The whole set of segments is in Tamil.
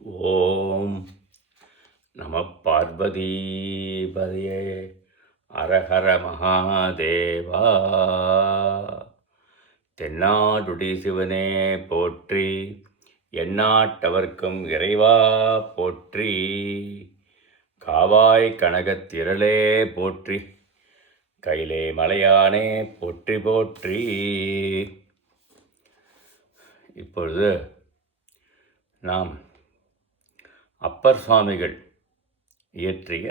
ஓம் நம பார்வதீபதையே அரஹர மகாதேவா. தென்னாடுடி சிவனே போற்றி, எந்நாட்டவர்க்கும் இறைவா போற்றி. காவாய் கனகத்திரளே போற்றி, கையிலே மலையானே போற்றி போற்றி. இப்பொழுது நாம் அப்பர் சுவாமிகள் இயற்றிய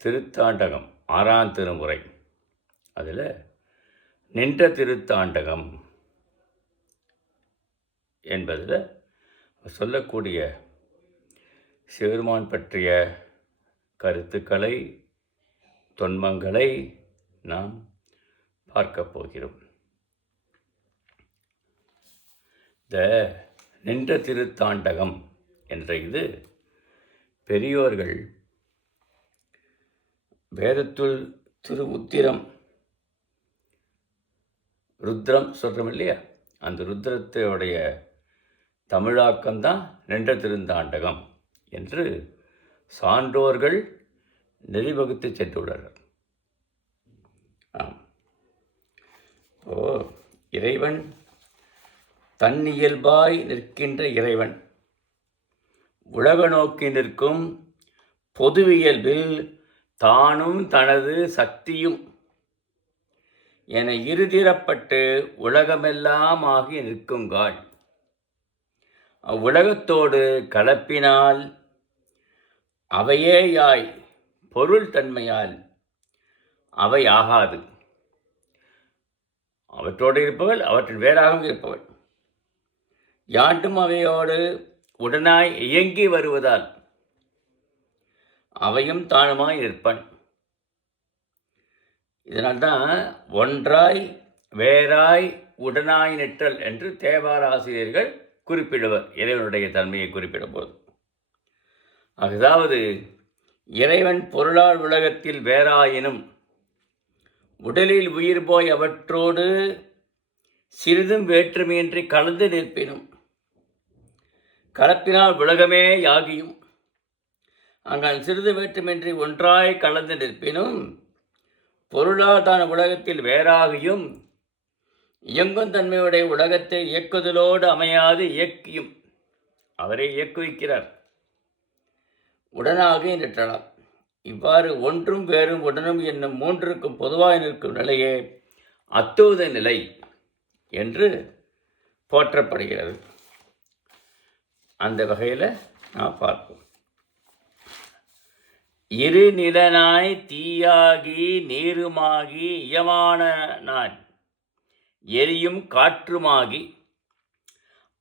திருத்தாண்டகம் 6ஆம் திருமுறை, அதில் நின்ற திருத்தாண்டகம் என்பதில் சொல்லக்கூடிய சிவருமான் பற்றிய கருத்துக்களை, தொன்மங்களை நாம் பார்க்கப் போகிறோம். இந்த நின்ற திருத்தாண்டகம் என்ற இது பெரியோர்கள் வேதத்துள் திரு உத்திரம் ருத்ரம் சொல்கிறோம் இல்லையா, அந்த ருத்ரத்தையுடைய தமிழாக்கம்தான் நின்ற திருத்தாண்டகம் என்று சான்றோர்கள் நெறிவகுத்து சென்றுள்ளார்கள். இறைவன் தன்னியல்பாய் நிற்கின்ற இறைவன் உலக நோக்கி நிற்கும் பொதுவியல்பில் தானும் தனது சக்தியும் என இருதிரப்பட்டு உலகமெல்லாம் ஆகி நிற்குங்கால். அவ்வுலகத்தோடு கலப்பினால் அவையேயாய் பொருள் தன்மையால் அவை ஆகாது. அவற்றோடு இருப்பவள் அவற்றின் வேறாகவும் இருப்பவள், யாண்டும் அவையோடு உடனாய் இயங்கி வருவதால் அவையும் தானுமாய் நிற்பன். இதனால்தான் ஒன்றாய் வேறாய் உடனாய் நிற்றல் என்று தேவார ஆசிரியர்கள் குறிப்பிடுவர் இறைவனுடைய தன்மையை குறிப்பிடும் போது. அதாவது இறைவன் பொருளால் உலகத்தில் வேறாயினும் உடலில் உயிர் போய் அவற்றோடு சிறிதும் வேற்றுமையின்றி கலந்து நிற்பினும் கலப்பினால் உலகமே யாகியும் அங்கால் சிறிது வேற்றுமின்றி ஒன்றாய் கலந்து நிற்பினும் பொருளால் தான் உலகத்தில் வேறாகியும் இயங்கும் தன்மையுடைய உலகத்தை இயக்குதலோடு அமையாது இயக்கியும் அவரை இயக்குவிக்கிறார். உடனாக நிற்றலாம். இவ்வாறு ஒன்றும் வேறும் உடனும் என்னும் மூன்றுக்கும் பொதுவாக நிற்கும் நிலையே அத்துவத நிலை என்று போற்றப்படுகிறது. அந்த வகையில் நான் பார்ப்போம். இரு நிலனாய் தீயாகி நீருமாகி இயமானாய் எரியும் காற்றுமாகி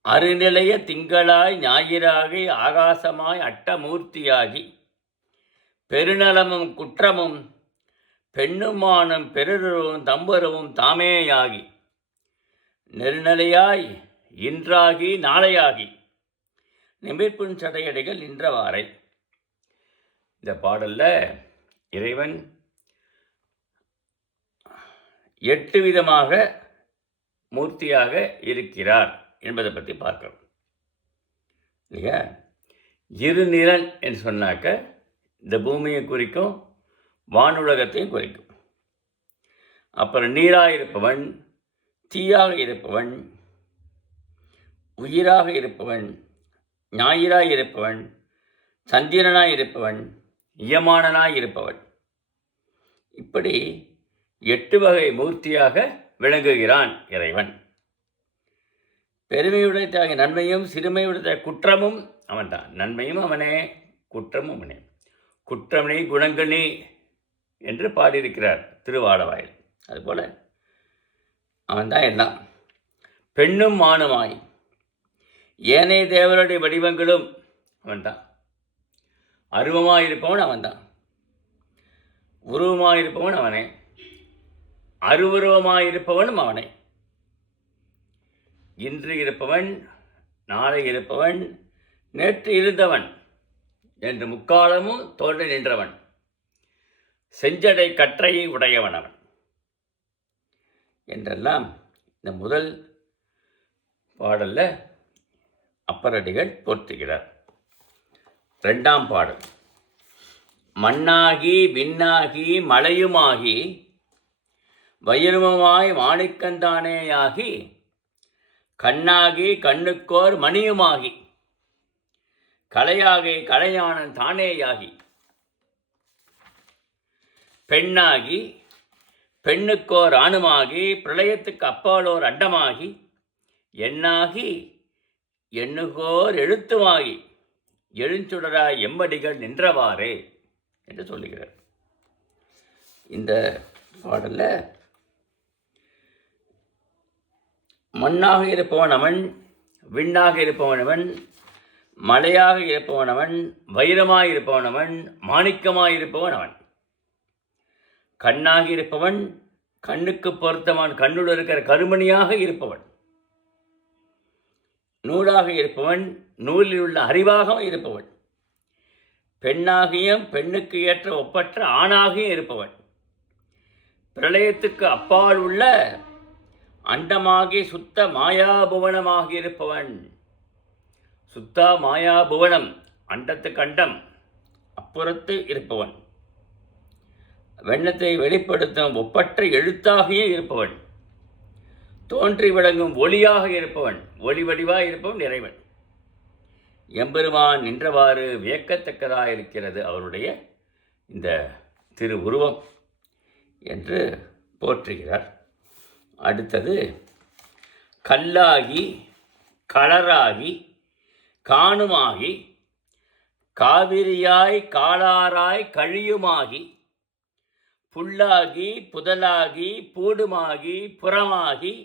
அருநிலைய திங்களாய் ஞாயிறாகி ஆகாசமாய் அட்டமூர்த்தியாகி பெருநலமும் குற்றமும் பெண்ணுமானும் பெருருவும் தம்பருவும் தாமேயாகி நெருநிலையாய் இன்றாகி நாளையாகி நிமிர்ப்புண் சடையடைகள் நின்றவாறை. இந்த பாடலில் இறைவன் 8 விதமாக மூர்த்தியாக இருக்கிறார் என்பதை பற்றி பார்க்கிறோம் இல்லையா. இருநிலன் என்று சொன்னாக்க இந்த பூமியை குறிக்கும், வானுலகத்தையும் குறிக்கும். அப்புறம் நீராக இருப்பவன், தீயாக இருப்பவன், உயிராக இருப்பவன், ஞாயிறாய் இருப்பவன், சந்திரனாய் இருப்பவன், இயமானனாய் இருப்பவன், இப்படி 8 வகை மூர்த்தியாக விளங்குகிறான் இறைவன். பெருமையுடைய நன்மையும் சிறுமையுடைய குற்றமும் அவன்தான். நன்மையும் அவனே, குற்றமும் அவனே. குற்றமணி குணங்கணி என்று பாடியிருக்கிறார் திருவாடவாயில். அதுபோல அவன்தான் எல்லாம். பெண்ணும் மானுமாய் ஏனைய தேவருடைய வடிவங்களும் அவன்தான். அருவமாயிருப்பவன் அவன்தான், உருவமாயிருப்பவன் அவனே, அருவுருவமாயிருப்பவனும் அவனே. இன்று இருப்பவன், நாளை இருப்பவன், நேற்று இருந்தவன் என்று முக்காலமும் தோன்றி நின்றவன், செஞ்சடை கற்றையை உடையவன் அவன் என்றெல்லாம் இந்த முதல் பாடலில் அப்பரடிகள் போற்றுகிறார். 2ஆம் பாடல். மண்ணாகி விண்ணாகி மலையுமாகி வைரமுமாய் மாணிக்கந்தானேயாகி கண்ணாகி கண்ணுக்கோர் மணியுமாகி கலையாகி கலைஞானன் தானேயாகி பெண்ணாகி பெண்ணுக்கோர் ஆணுமாகி பிரளயத்துக்கு அப்பாலோர் அண்டமாகி எண்ணாகி எண்ணுகோர் எழுத்துமாகி எழுஞ்சுடராய் எம்மடிகள் நின்றவாறே என்று சொல்லுகிறார். இந்த பாடலில் மண்ணாக இருப்பவன் அவன், விண்ணாக இருப்பவன் அவன், மலையாக இருப்பவன் அவன், வைரமாய் இருப்பவன் அவன், மாணிக்கமாய் இருப்பவன் அவன். கண்ணாகி இருப்பவன், கண்ணுக்கு பொருத்தவன், கண்ணுள் இருக்கிற கருமணியாக இருப்பவன். நூலாக இருப்பவன், நூலில் உள்ள அறிவாக இருப்பவன். பெண்ணாகியும் பெண்ணுக்கு ஏற்ற ஒப்பற்ற ஆணாகியும் இருப்பவன். பிரளயத்துக்கு அப்பால் உள்ள அண்டமாகி சுத்த மாயாபுவனமாக இருப்பவன். சுத்த மாயாபுவனம், அண்டத்துக்கு அண்டம் அப்புறத்து இருப்பவன். வெண்ணத்தை வெளிப்படுத்தும் ஒப்பற்ற எழுத்தாகியே இருப்பவன். தோன்றி விளங்கும் ஒளியாக இருப்பவன், ஒளி வடிவாக இருப்பவன் இறைவன். எம்பெருமான் நின்றவாறு வியக்கத்தக்கதாக இருக்கிறது அவருடைய இந்த திருவுருவம் என்று போற்றுகிறார். அடுத்தது, கல்லாகி களராகி காணுமாகி காவிரியாய் காளாராய் கழியுமாகி புல்லாகி புதலாகி பூடுமாகி புறமாகி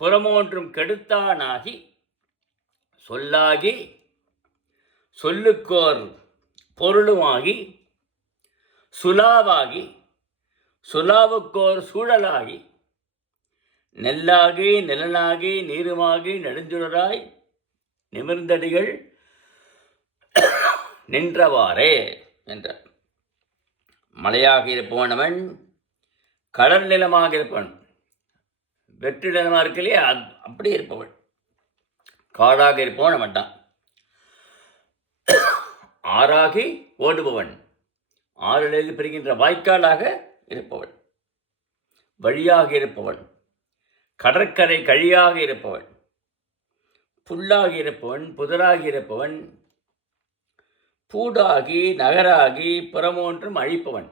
புறமோன்றும் கெடுத்தானாகி சொல்லாகி சொல்லுக்கோர் பொருளுமாகி சுலாவாகி சுலாவுக்கோர் சூழலாகி நெல்லாகி நிலனாகி நீருமாகி நெடுஞ்சுடராய் நிமிர்ந்தடிகள் நின்றவாறே என்றார். மலையாக இருப்பவனவன், கடல் நிலமாக இருப்பவன், வெற்றி நிலமாக இருக்கலையே அப்படி இருப்பவன். காடாக இருப்பவன் அவன் தான். ஆறாகி ஓடுபவன், ஆறிலிருந்து பிரிகின்ற வாய்க்காலாக இருப்பவன். வழியாக இருப்பவன், கடற்கரை கழியாக இருப்பவன். புல்லாகி இருப்பவன், புதராகி இருப்பவன். பூடாகி நகராகி புறமூன்றும் அழிப்பவன்.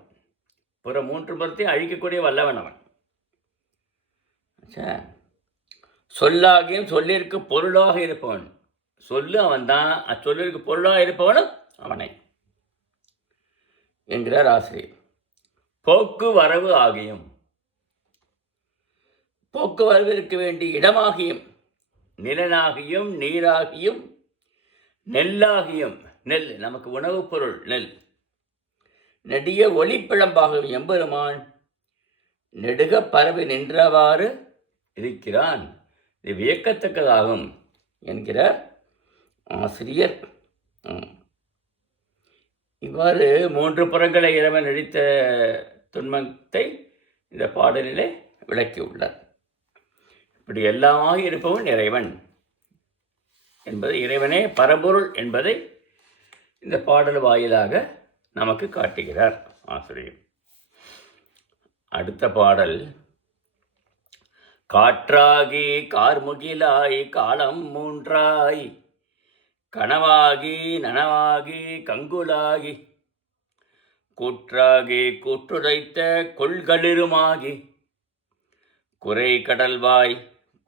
புறமூன்று புறத்தையும் அழிக்கக்கூடிய வல்லவன் அவன். சொல்லாகியும் சொல்லிற்கு பொருளாக இருப்பவன். சொல்லு அவன்தான், அச்சொல்லிற்கு பொருளாக இருப்பவனும் அவனை என்கிறார் ஆசிரியர். போக்குவரவு ஆகியும், போக்குவரவிற்கு வேண்டிய இடமாகியும், நிலனாகியும் நீராகியும் நெல்லாகியும், நெல் நமக்கு உணவுப் பொருள் நெல், நெடிய ஒளிப்பிழம்பாகவும் எம்பெருமான் நெடுக பரவி நின்றவாறு இருக்கிறான். இது வியக்கத்தக்கதாகும் என்கிறார் ஆசிரியர். இவ்வாறு 3 புறங்களை இறைவன் அளித்த துன்பத்தை இந்த பாடலிலே விளக்கியுள்ளார். இப்படி எல்லாமாக இருப்பவன் இறைவன் என்பது, இறைவனே பரம்பொருள் என்பதை இந்த பாடல் வாயிலாக நமக்கு காட்டுகிறார் ஆசிரியர். அடுத்த பாடல், காற்றாகி கார்முகிலாய் காலம் மூன்றாய் கனவாகி நனவாகி கங்குலாகி கூற்றாகி கூற்றுரைத்த கொள்களிருமாகி குறை கடல்வாய்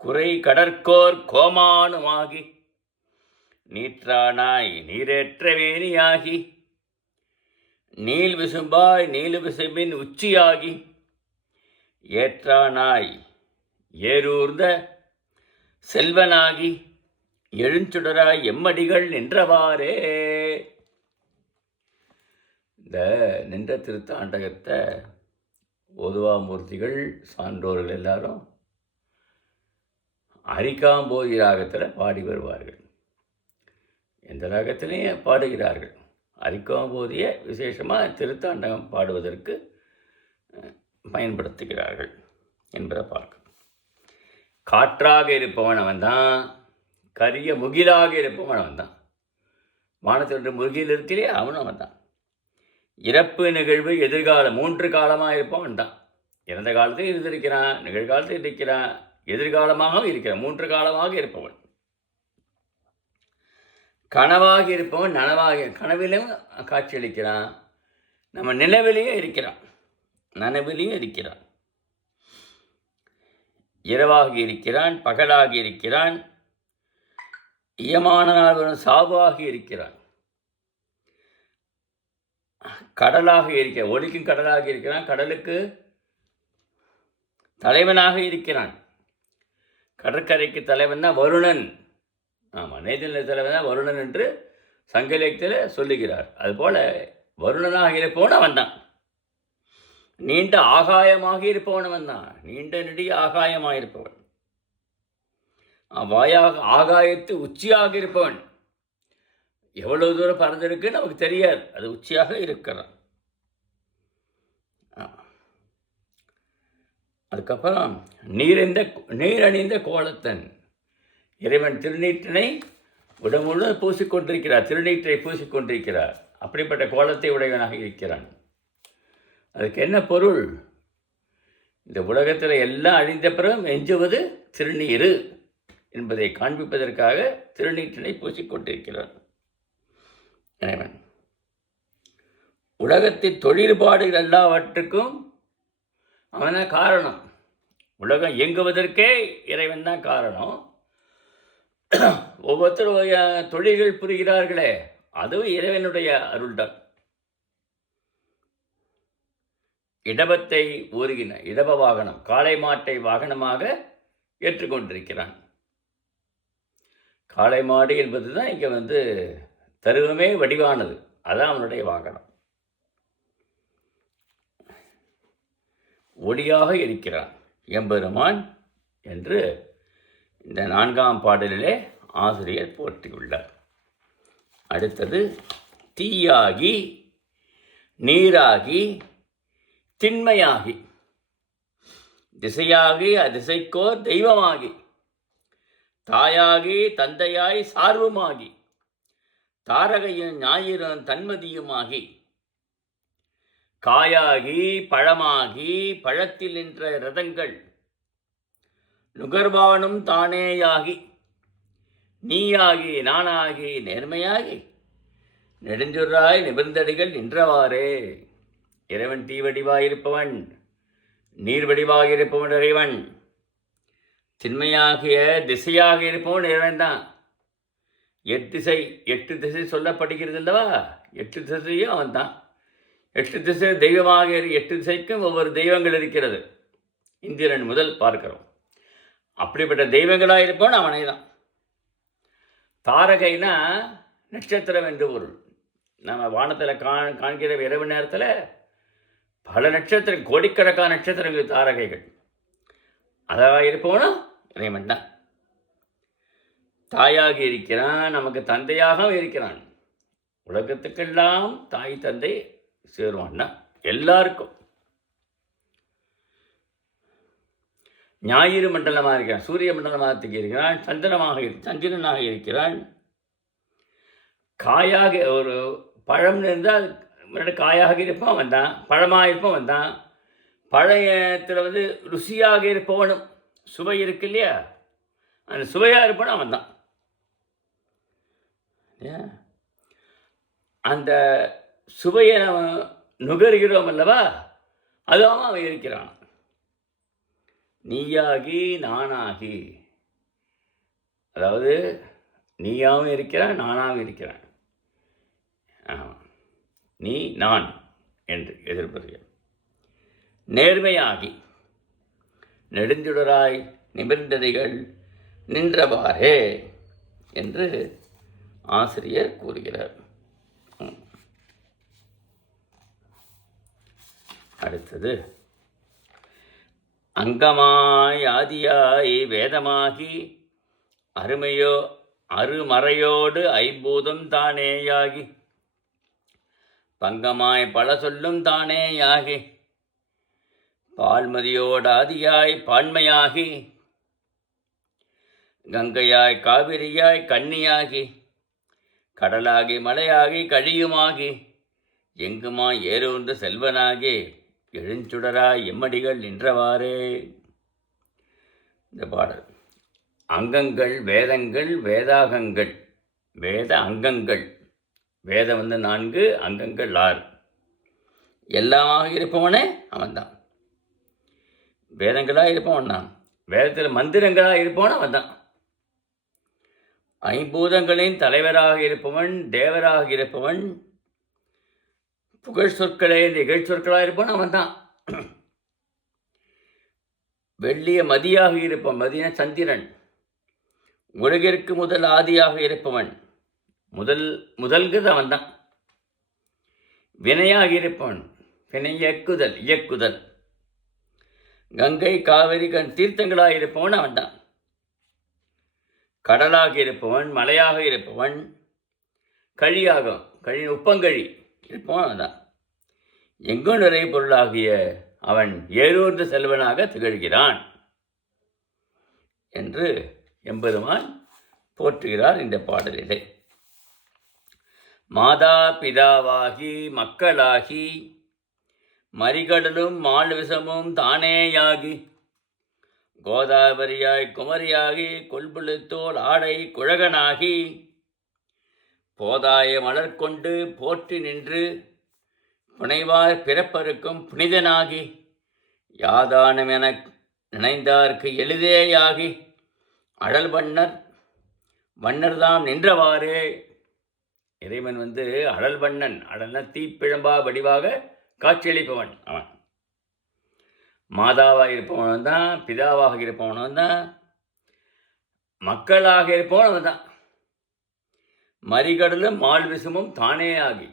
குறை கடற்கோர் கோமானுமாகி நீற்றானாய் நீரேற்ற வேணியாகி நீள் விசும்பாய் நீளு விசும்பின் உச்சியாகி ஏற்றானாய் ஏரூர்ந்த செல்வனாகி எழுஞ்சுடராய் எம்மடிகள் நின்றவாறே. இந்த நின்ற திருத்தாண்டகத்தை ஓதுவாமூர்த்திகள் சான்றோர்கள் எல்லாரும் அரிக்காம்போதி ராகத்தில் பாடி வருவார்கள். எந்த ராகத்திலையும் பாடுகிறார்கள். அரிக்காம்போதிய விசேஷமாக திருத்தாண்டகம் பாடுவதற்கு பயன்படுத்துகிறார்கள் என்பதை பார்க்க. காற்றாக இருப்பவன் அவன் தான், கரிய முகிலாக இருப்பவன் அவன் தான். வானத்தில் முருகியில் இருக்கலையே அவனும் அவன் தான். இறப்பு நிகழ்வு எதிர்காலம் 3 காலமாக இருப்பவன் தான். இறந்த காலத்தில் இருந்திருக்கிறான், நிகழ்காலத்தில் இருக்கிறான், எதிர்காலமாகவும் இருக்கிறான். 3 காலமாக இருப்பவன். கனவாக இருப்பவன் கனவிலும் காட்சியளிக்கிறான். நம்ம நிலவிலேயே இருக்கிறான், நனவிலையும் இருக்கிறான். இரவாக இருக்கிறான், பகலாக இருக்கிறான், இயமானவன் சாவாக இருக்கிறான், கடலாக இருக்கிறான், ஒலிக்கும் கடலாக இருக்கிறான், கடலுக்கு தலைவனாக இருக்கிறான். கடற்கரைக்கு தலைவன் தான் வருணன். ஆமாம், நீதிநிலை தலைவன் தான் வருணன் என்று சங்க இலக்கியத்தில் சொல்லுகிறார். அதுபோல வருணனாக இருப்பவன் அவன் தான். நீண்ட ஆகாயமாக இருப்பவன் அவன் தான். நீண்ட நெடிய ஆகாயமாக இருப்பவன், ஆகாயத்து உச்சியாக இருப்பவன். எவ்வளவு தூரம் பறந்திருக்கு நமக்கு தெரியாது, அது உச்சியாக இருக்கிறான். அதுக்கப்புறம் நீரணிந்த கோலத்தன், இறைவன் திருநீற்றினை உடம்புள்ள பூசிக்கொண்டிருக்கிறார், திருநீற்றை பூசிக்கொண்டிருக்கிறார். அப்படிப்பட்ட கோலத்தை உடையவனாக இருக்கிறான். அதுக்கு என்ன பொருள்? இந்த உலகத்தில் எல்லாம் அழிந்த பிறகு எஞ்சுவது திருநீரு என்பதை காண்பிப்பதற்காக திருநீற்றினை பூசிக்கொண்டிருக்கிறான் இறைவன். உலகத்தின் தொழிற்பாடுகள் எல்லாவற்றுக்கும் அவன காரணம். உலகம் இயங்குவதற்கே இறைவன் தான் காரணம். ஒவ்வொருத்தரும் தொழில்கள் புரிகிறார்களே, அதுவும் இறைவனுடைய அருள்தான். இடபத்தை ஊறுகின இடப வாகனம், காளை மாட்டை வாகனமாக ஏற்றுக்கொண்டிருக்கிறான். காளை மாடு என்பது தான் இங்கே தருவமே வடிவானது, அதான் அவனுடைய வாகனம். ஒளியாக இருக்கிறான் எம்பெருமான் என்று இந்த 4ஆம் பாடலிலே ஆசிரியர் போற்றியுள்ளார். அடுத்தது தீயாகி நீராகி திண்மையாகி திசையாகி அதிசைக்கோர் தெய்வமாகி தாயாகி தந்தையாய் சார்வுமாகி தாரகையும் ஞாயிறும் தன்மதியுமாகி காயாகி பழமாகி பழத்தில் நின்ற ரதங்கள் நுகர்வானும் தானேயாகி நீயாகி நானாகி நேர்மையாகி நெடுஞ்சுராய் நிபந்தடிகள் நின்றவாறே. இறைவன் தீ வடிவாயிருப்பவன், நீர் வடிவாகியிருப்பவன் இறைவன். திண்மையாகிய திசையாக இருப்பவன் இறைவன் தான். 8 திசை சொல்லப்படுகிறது அல்லவா, 8 திசையும் அவன் தான். 8 திசை தெய்வமாக 8 திசைக்கும் ஒவ்வொரு தெய்வங்கள் இருக்கிறது. இந்திரன் முதல் பார்க்கிறோம். அப்படிப்பட்ட தெய்வங்களாக இருப்பவன் அவனை தான். தாரகைனா நட்சத்திரம் என்று பொருள். நம்ம வானத்தில் காண்கிற இரவு நேரத்தில் பல நட்சத்திரம், கோடிக்கணக்கான நட்சத்திரங்கள் தாரகைகள். அதாக இருப்பவனும் இறைவன் தான். தாயாக இருக்கிறான், நமக்கு தந்தையாகவும் இருக்கிறான். உலகத்துக்கெல்லாம் தாய் தந்தை சேருவான்னா எல்லாருக்கும். ஞாயிறு மண்டலமாக இருக்கிறான், சூரிய மண்டலமாக இருக்கிறான், சந்திரனாக இருக்கிறான். காயாக ஒரு பழம் இருந்தால் காயாக இருப்பவன் வந்தான், பழமாக இருப்பவன் வந்தான். பழையத்தில் ருசியாக இருப்பவனும், சுவை இருக்கு இல்லையா, அந்த சுவையாக இருப்பவனும் அவன் தான். அந்த சுவையை நம்ம நுகர்கிறோம் அல்லவா, அதுவும் அவன் இருக்கிறான். நீயாகி நானாகி, அதாவது நீயாகவும் இருக்கிறான், நானாகவும் இருக்கிறான். நீ நான் என்று எதிர்பார்க்கிறேன். நேர்மையாகி நெடுஞ்சுடராய் நிபந்தனைகள் நின்றவாறே என்று ஆசிரியர் கூறுகிறார். அடுத்தது அங்கமாய் ஆதியாய் வேதமாகி அருமறையோடு ஐம்பூதம் தானேயாகி பங்கமாய் பல சொல்லும் தானேயாகி பால்மதியோடு ஆதியாய் பான்மையாகி கங்கையாய் காவிரியாய் கன்னியாகி கடலாகி மலையாகி கழியுமாகி எங்குமா ஏறொன்று செல்வனாகி எழுஞ்சுடராய் எம்மடிகள் நின்றவாறே. இந்த பாடல் அங்கங்கள் வேதங்கள் வேதாகங்கள். வேத அங்கங்கள், வேதம் 4, அங்கங்கள் 6. எல்லாமாக இருப்பவனே அவன்தான். வேதங்களாக இருப்பவன் தான், வேதத்தில் மந்திரங்களாக இருப்பவன் அவன் தான். ஐம்பூதங்களின் தலைவராக இருப்பவன், தேவராக இருப்பவன், புகழ் சொற்களே நிகழ் சொற்களாக இருப்பவன் அவன் தான். வெள்ளிய மதியாக இருப்பவன், மதிய சந்திரன், உலகிற்கு முதல் ஆதியாக இருப்பவன், முதல்கிறது அவன் தான். வினையாக இருப்பவன், வினை இயக்குதல். கங்கை காவிரி தீர்த்தங்களாக இருப்பவன் அவன் தான். கடலாக இருப்பவன், மலையாக இருப்பவன், கழி உப்பங்கழி இருப்பவன் அவன் தான். எங்கோ நிறைய பொருளாகிய அவன் ஏறோர்ந்த செல்வனாக திகழ்கிறான் என்று எம்பெருமான் போற்றுகிறார் இந்த பாடலிலே. மாதா பிதாவாகி மக்களாகி மறிகடலும் மால்விசமும் தானேயாகி கோதாவரியாய் குமரியாகி கொள்புழுத்தோல் ஆடை குழகனாகி போதாய மலர் கொண்டு போற்றி நின்று புனைவார் பிறப்பருக்கும் புனிதனாகி யாதானம் என நினைந்தார்க்கு எளிதேயாகி அடல் வண்ணர்தாம் நின்றவாறே. இறைவன் அடல் வண்ணன், அடல்ன தீப்பிழம்பா வடிவாக காட்சியளிப்பவன் அவன். மாதாவாக இருப்பவன் தான், பிதாவாக இருப்பவன் தான், மக்களாக இருப்பவன் தான். மறிகடலும் மால்விசுமும் தானே ஆகி,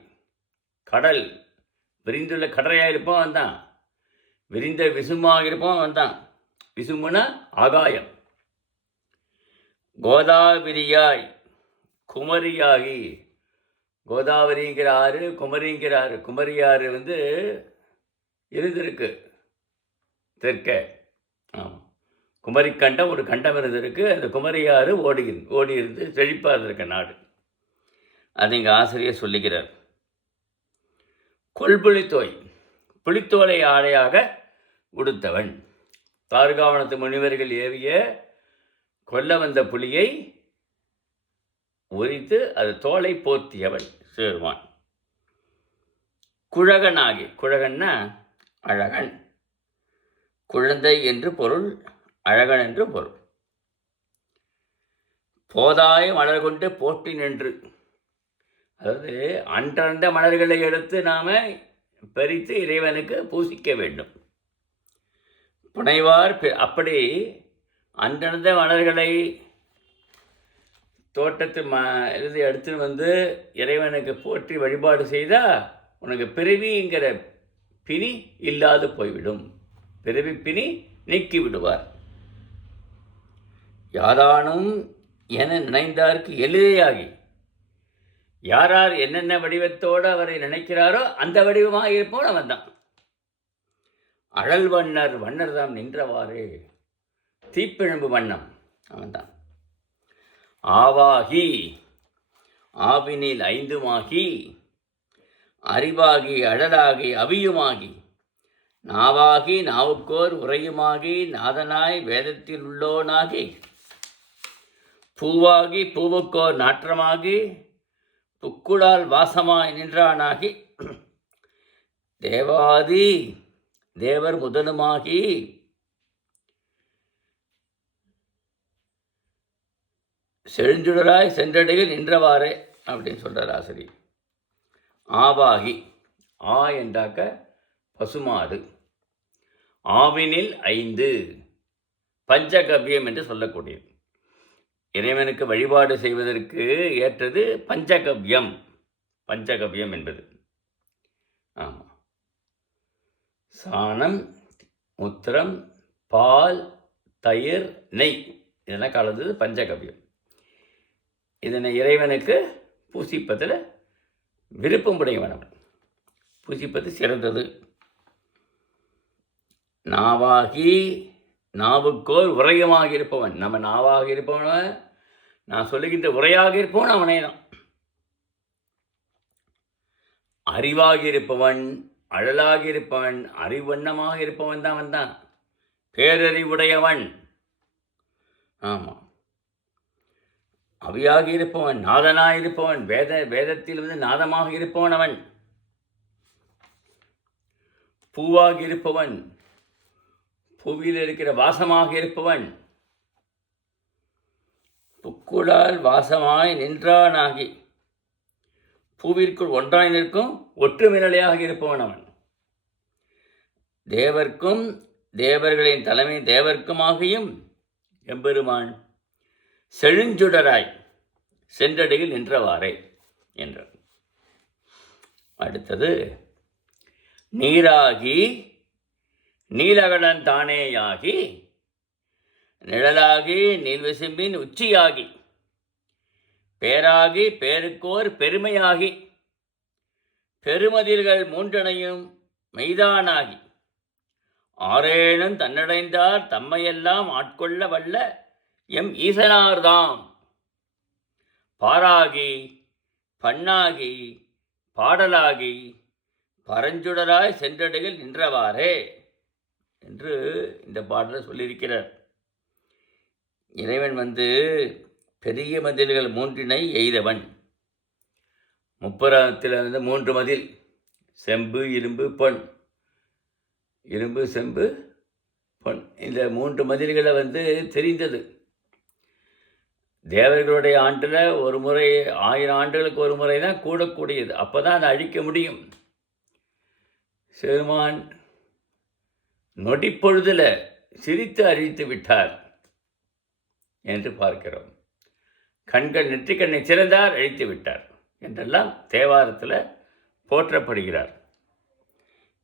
கடல் விரிந்துள்ள கடலையாக இருப்பவன் தான், விரிந்த விசுமாக இருப்பவன் தான். விசுமுனா ஆகாயம். கோதாவரியாய் குமரியாகி, கோதாவரிங்கிற ஆறு, குமரிங்கிற ஆறு. குமரி ஆறு இருந்திருக்கு தெற்க. ஆமாம், குமரிக்கண்டம் ஒரு கண்டம் இருந்திருக்கு. அந்த குமரியாறு ஓடி இருந்து செழிப்பாக இருக்க நாடு. அது இங்கே ஆசிரியர் சொல்லுகிறார். கொள்புளித்தோய், புளித்தோலை ஆடையாக உடுத்தவன். தார்காவணத்து முனிவர்கள் ஏவிய கொல்ல வந்த புலியை உரித்து அது தோலை போர்த்தியவன் சேருவான். குழகனாகி, குழகன்னா அழகன், குழந்தை என்று பொருள், அழகன் என்று பொருள். போதாய மலர் கொண்டு போற்றி நின்று, அதாவது அன்றந்த மலர்களை எடுத்து நாம் பறித்து இறைவனுக்கு பூசிக்க வேண்டும். புனைவார் அப்படி அன்றந்த மலர்களை தோட்டத்தில் எடுத்துன்னு இறைவனுக்கு போற்றி வழிபாடு செய்தால் உனக்கு பிறவிங்கிற பிணி இல்லாது போய்விடும். பிறவி பிணி நீக்கி விடுவார். யாதானும் என நினைந்தார்க்கு எளிதையாகி, யார் என்னென்ன வடிவத்தோடு அவரை நினைக்கிறாரோ அந்த வடிவமாக இருப்போம் அவன் தான். அழல் வண்ணர் தாம் நின்றவாறு, தீப்பிழம்பு வண்ணம் அவன் தான். ஆவாகி, ஆவினில் 5மாகி, அறிவாகி அழலாகி அவியுமாகி, நாவாகி நாவுக்கோர் உரையுமாகி, நாதனாய் வேதத்தில் உள்ளோனாகி, பூவாகி பூவுக்கோர் நாற்றமாகி, புக்குளால் வாசமாய் நின்றானாகி, தேவாதி தேவர் முதலுமாகி, செழுஞ்சுடராய் சென்றடையில் நின்றவாறே அப்படின்னு சொல்கிறார் ஆசிரியர். ஆவாகி, ஆ என்றாக்க பசுமாடு. ஆவினில் 5, பஞ்சகவ்யம் என்று சொல்லக்கூடியது. இறைவனுக்கு வழிபாடு செய்வதற்கு ஏற்றது பஞ்சகவ்யம். பஞ்சகவ்யம் என்பது ஆமாம், சாணம், முத்திரம், பால், தயிர், நெய் இதெல்லாம் கலந்தது பஞ்சகவ்யம். இதனை இறைவனுக்கு பூசிப்பதில் விருப்பம் உடையவனவன், பூசிப்பது சிறந்தது. நாவாகி, நாவுக்கோர் உரையமாக இருப்பவன். நம்ம நாவாக இருப்பவன், நான் சொல்லுகின்ற உரையாக இருப்பவன் அவனே தான். அறிவாக இருப்பவன், அழலாக இருப்பவன், அறிவண்ணமாக இருப்பவன் தான் வந்தான். பேரறிவுடையவன். ஆமாம், அவியாக இருப்பவன், நாதனாக இருப்பவன், வேதத்தில் நாதமாக இருப்பவன் அவன். பூவாக இருப்பவன், பூவில் இருக்கிற வாசமாக இருப்பவன், புக்குளால் வாசமாய் நின்றானாகி பூவிற்குள் ஒன்றாய் நிற்கும் ஒற்றுமிரலையாக இருப்பவன் அவன். தேவர்க்கும் தேவர்களின் தலைமை தேவர்க்குமாகியும் எம்பெருமான் செழுஞ்சுடராய் சென்றடியில் நின்றவாறே என்றார். அடுத்தது, நீராகி நீலகடன் தானேயாகி நிழலாகி நீள்விசும்பின் உச்சியாகி பேராகி பேருக்கோர் பெருமையாகி பெருமதில்கள் மூன்றனையும் மெய்தானாகி ஆரேனும் தன்னடைந்தார் தம்மையெல்லாம் ஆட்கொள்ள வல்ல எம் ஈசனார்தாம் பாராகி பண்ணாகி பாடலாகி பரஞ்சுடராய் சென்றடையில் நின்றவாறே என்று இந்த பாடலை சொல்லியிருக்கிறார். இறைவன் பெரிய மதில்கள் மூன்றினை எய்தவன். முப்புறத்தில் 3 மதில், செம்பு, இரும்பு, பொன். இரும்பு, செம்பு, பொன், இந்த 3 மதில்களை தெரிந்தது. தேவர்களுடைய ஆண்டில் ஒரு முறை, 1000 ஆண்டுகளுக்கு ஒரு முறை தான் கூடக்கூடியது. அப்போ தான் அதை அழிக்க முடியும். சிறுமான் நொடிப்பொழுதில் சிரித்து அழித்து விட்டார் என்று பார்க்கிறோம். கண்கள் நெற்றிக்கண்ணை சிறந்தார், அழித்து விட்டார் என்றெல்லாம் தேவாரத்தில் போற்றப்படுகிறார்.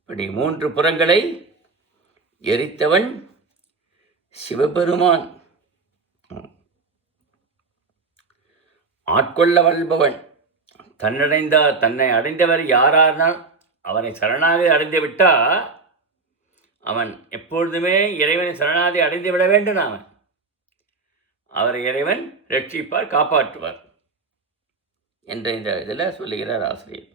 இப்படி 3 புறங்களை எரித்தவன் சிவபெருமான். ஆட்கொள்ள வல்பவன், தன்னை அடைந்தவர் யாரானால் அவனை சரணாகி அடைந்து விட்டால் அவன் எப்பொழுதுமே இறைவனை சரணாகி அடைந்து விட வேண்டும். அவரை இறைவன் ரட்சிப்பார், காப்பாற்றுவார் என்ற இந்த இதில் சொல்லுகிறார் ஆசிரியர்.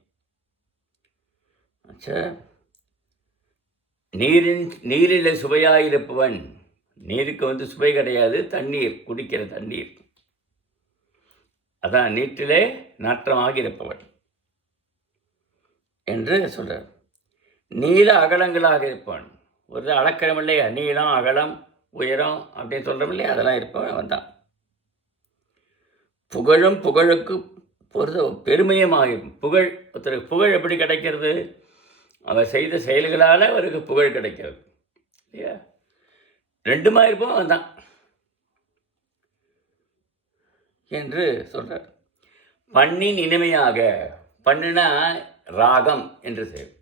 நீரில் சுவையாயிருப்பவன், நீருக்கு சுவை கிடையாது, தண்ணீர், குடிக்கிற தண்ணீர், அதான் நீட்டிலே நாற்றமாக இருப்பவன் என்று சொல்றார். நீல அகலங்களாக இருப்பவன், ஒரு அளக்கிறோம் இல்லையா, நீளம், அகலம், உயரம் அப்படின்னு சொல்கிறோம் இல்லையா, அதெல்லாம் இருப்பவன் அவன் தான். புகழும் புகழுக்கு பெருமையுமாக புகழ், ஒருத்தருக்கு புகழ் எப்படி கிடைக்கிறது? அவர் செய்த செயல்களால் அவருக்கு புகழ் கிடைக்கிறது இல்லையா? 2மா இருப்போம் அவன் தான் என்று சொல்கிறார். பண்ணின் இனிமையாக, பண்ணுனா ராகம் என்று செய்யும்,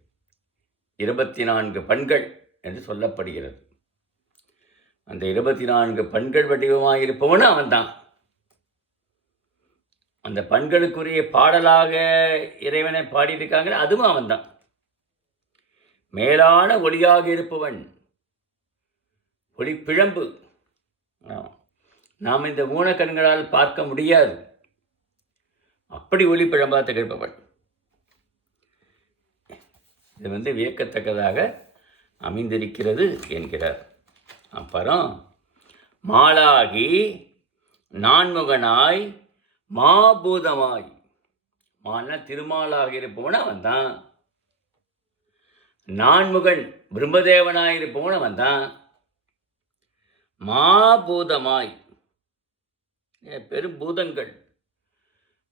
24 பண்கள் என்று சொல்லப்படுகிறது. அந்த 24 பண்கள் வடிவமாக இருப்பவனும் அவன் தான். அந்த பண்களுக்குரிய பாடலாக இறைவனை பாடியிருக்காங்க, அதுவும் அவன் தான். மேலான ஒளியாக இருப்பவன், ஒளி பிழம்பு, நாம் இந்த ஊனக்கண்களால் பார்க்க முடியாது, அப்படி ஒளி பிழம்பாக திகழ்பவன். இது வியக்கத்தக்கதாக அமைந்திருக்கிறது என்கிறார். அப்புறம் மாலாகி நான்முகனாய் மாபூதமாய், மான திருமாலாக இருப்பவன் அவன் தான். நான்முகன் பிரம்மதேவனாய் இருப்பவன் அவன் தான். மாபூதமாய், பெரும் பூதங்கள்,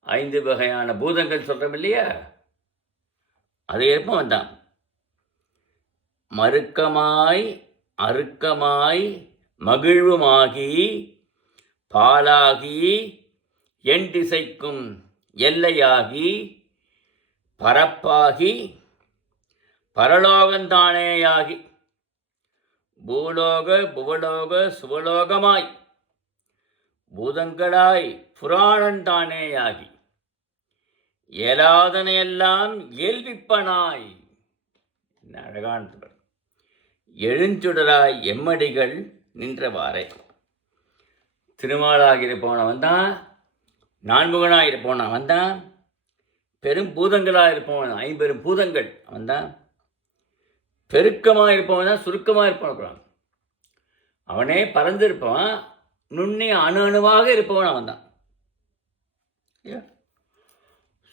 5 வகையான பூதங்கள் சொல்கிறோம் இல்லையா, அது இருப்பவன் தான். மறுக்கமாய் அறுக்கமாய் மகிழ்வுமாகி பாலாகி என் திசைக்கும் எல்லையாகி பரப்பாகி பரலோகந்தானேயாகி பூலோக புவலோக சுவலோகமாய் பூதங்களாய் புராணந்தானேயாகி இயலாதனையெல்லாம் இயல்பிப்பனாய், என்ன அழகான எழுஞ்சுடராய் எம்மடிகள் நின்றவாறே. திருமாலாக இருப்பவன் அவன் தான், நான்முகனாக இருப்பவன் அவன் தான், பெரும் பூதங்களாக இருப்பவன், 50 பூதங்கள் அவன் தான். பெருக்கமாக இருப்பவன் தான், சுருக்கமாக இருப்பவன் அவனே. பறந்து இருப்பவன், நுண்ணிய அணுவாக இருப்பவன் அவன் தான்.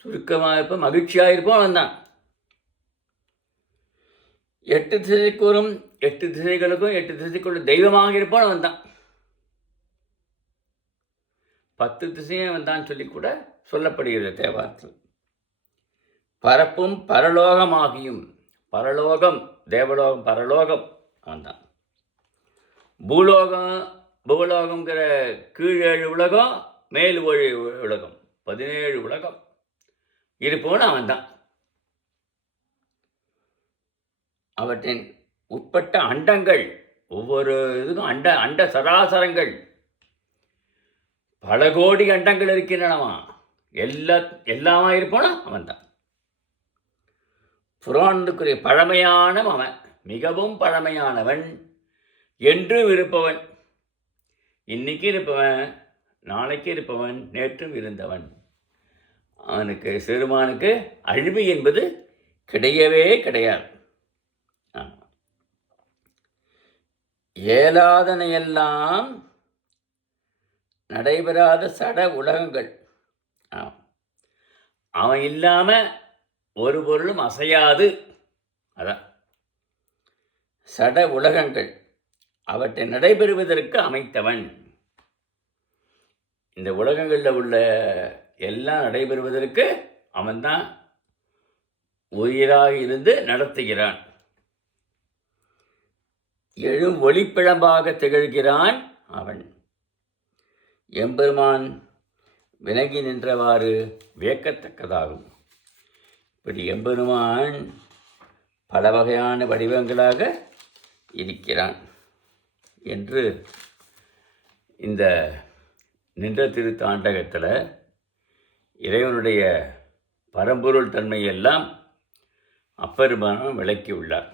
சுருக்கமாக இருப்பவன், மகிழ்ச்சியாக இருப்பவன் அவன் தான். 8 திசைக்கூறும் 8 திசைகளுக்கும் 8 திசைக்குள்ள தெய்வமாக இருப்பவன் அவன் தான். 10 திசையும் அவன் தான் சொல்லி கூட சொல்லப்படுகிறது தேவாரத்தில். பரப்பும் பரலோகமாகியும், பரலோகம் தேவலோகம் பரலோகம் அவன் தான். பூலோகங்கிற கீழ் 7 உலகம், மேல் 7 உலகம், 17 உலகம் இருப்பவன் அவன் தான். அவற்றின் உட்பட்ட அண்டங்கள், ஒவ்வொரு இதுக்கும் அண்ட சராசரங்கள், பல கோடி அண்டங்கள் இருக்கின்றனவா. எல்லாமா இருப்பானா அவன் தான். புராணத்துக்குரிய பழமையான அவன், மிகவும் பழமையானவன், என்றும் இருப்பவன், இன்னைக்கு இருப்பவன், நாளைக்கு இருப்பவன், நேற்றும் இருந்தவன். அவனுக்கு சிறுமானுக்கு அழிவு என்பது கிடையவே கிடையாது. ஏலாதனையெல்லாம் நடைபெறாத சட உலகங்கள். அவன் இல்லாம ஒரு பொருளும் அசையாது. அதான் சட உலகங்கள், அவற்றை நடைபெறுவதற்கு அமைத்தவன். இந்த உலகங்களில் உள்ள எல்லாம் நடைபெறுவதற்கு அவன்தான் உயிராக இருந்து நடத்துகிறான். எழும் ஒளிப்பிழம்பாக திகழ்கிறான் அவன். எம்பெருமான் விலகி நின்றவாறு வியக்கத்தக்கதாகும். இப்படி எம்பெருமான் பல வகையான வடிவங்களாக இருக்கிறான் என்று இந்த நின்ற திருத்தாண்டகத்தில் இறைவனுடைய பரம்பொருள் தன்மையெல்லாம் அப்பெருமானம் விளக்கியுள்ளார்.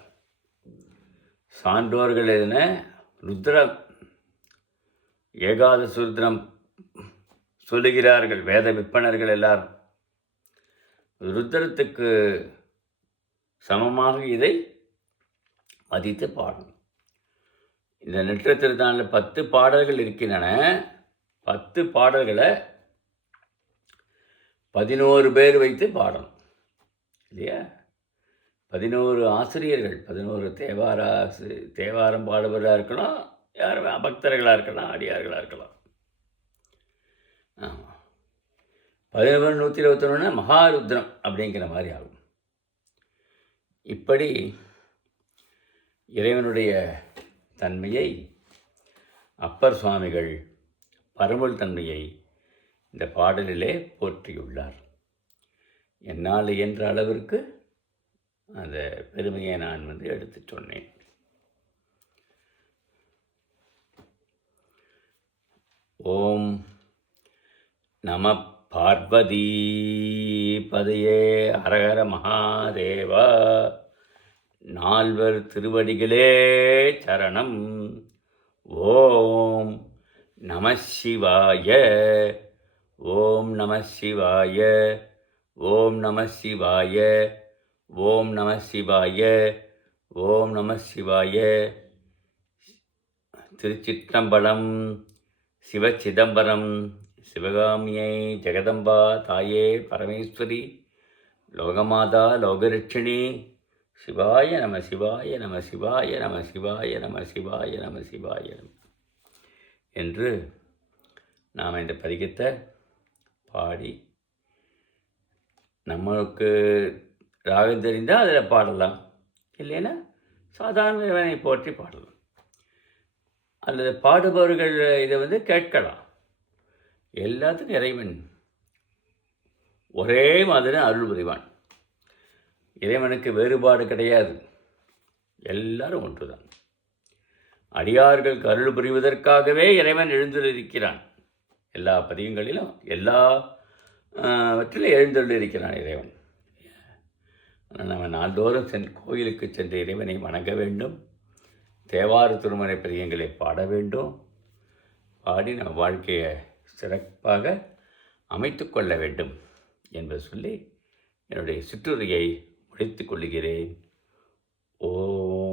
சான்றோர்கள் என ருத்ரம், ஏகாதச ருத்ரம் சொல்லுகிறார்கள் வேத விற்பனர்கள் எல்லாரும். ருத்ரத்துக்கு சமமாக இதை மதித்து பாடணும். இந்த நின்ற திருத்தாண்டில் 10 பாடல்கள் இருக்கின்றன. 10 பாடல்களை 11 பேர் வைத்து பாடணும் இல்லையா? 11 ஆசிரியர்கள், 11 தேவாரம் பாடுபவராக இருக்கலாம், யாரும் பக்தர்களாக இருக்கலாம், அடியார்களாக இருக்கலாம். ஆமாம், 11 121 மகாருத்ரம் அப்படிங்கிற மாதிரி ஆகும். இப்படி இறைவனுடைய தன்மையை அப்பர் சுவாமிகள் பரம்பொருள் தன்மையை இந்த பாடலிலே போற்றியுள்ளார். என்னால் இயன்ற அளவிற்கு அந்த பெருமையை நான் எடுத்து சொன்னேன். ஓம் நம பார்வதி பதையே ஹரஹர மகாதேவா. நால்வர் திருவடிகளே சரணம். ஓம் நம சிவாய. ஓம் நம சிவாய. ஓம் நம சிவாய. ஓம் நம சிவாய. ஓம் நம சிவாய. திருச்சிற்றம்பலம். சிவச்சிதம்பரம். சிவகாமியை ஜெகதம்பா தாயே பரமேஸ்வரி லோகமாதா லோகரட்சிணி. சிவாய நம சிவாய நம சிவாய நம சிவாய நம சிவாய நம சிவாய நம என்று நாம் இந்த பதிகத்தை பாடி, நம்மளுக்கு ராகம் தெரிந்தால் அதில் பாடலாம், இல்லைன்னா சாதாரண இறைவனை போற்றி பாடலாம், அல்லது பாடுபவர்கள் இதை கேட்கலாம். எல்லாத்துக்கும் இறைவன் ஒரே மாதிரி அருள் புரிவான். இறைவனுக்கு வேறுபாடு கிடையாது, எல்லாரும் ஒன்றுதான். அடியார்களுக்கு அருள் புரிவதற்காகவே இறைவன் எழுந்திருக்கிறான். எல்லா பதிகங்களிலும் எல்லாவற்றிலும் எழுந்தருளிருக்கிறான் இறைவன். நம்ம நாள்தோறும் கோயிலுக்கு சென்று இறைவனை வணங்க வேண்டும். தேவார திருமறை பதிகங்களை பாட வேண்டும். பாடி நம்ம வாழ்க்கையை சிறப்பாக அமைத்து கொள்ள வேண்டும் என்பது சொல்லி என்னுடைய சிற்றுரையை முடித்துக் கொள்கிறேன். ஓம்